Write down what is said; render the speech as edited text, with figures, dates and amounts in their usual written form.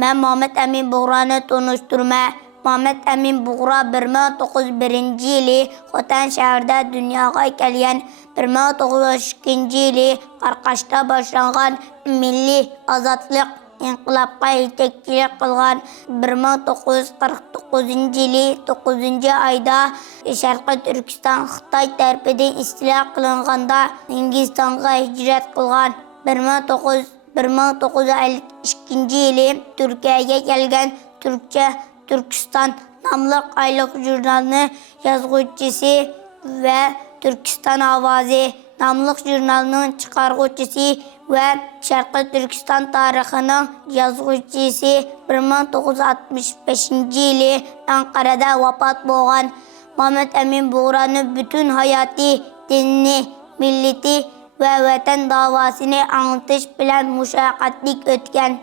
Mən Muhammed Əmin Buğranı tanıştırma. Muhammed Əmin Buğra 1901 yılı Xotan şəhərdə dünyaya gələn 1932 yılı Qarqaşda başlanğan milli azadlıq inqilabqa yetekçilik qılğan 1949 yılı 9 ayda Şərqi Türkistan Xitay tərəfindən istila qılınğanda Hindistanğa hicrət qılğan 1952 yılı Türkiyəyə gələn Türkistan namlıq aylıq jurnalının yazğıcısı və Türkistan Avazı namlıq jurnalının çıxarğıcısı və Şərqi Türkistan tarixinin yazğıcısı 1965 yılı Ankara'da vəfat bolğan Muhammed Əmin Buğranın bütün hayatı, dinini, milleti və vətən davasını anlatış bilən müşaqqətlik ötken.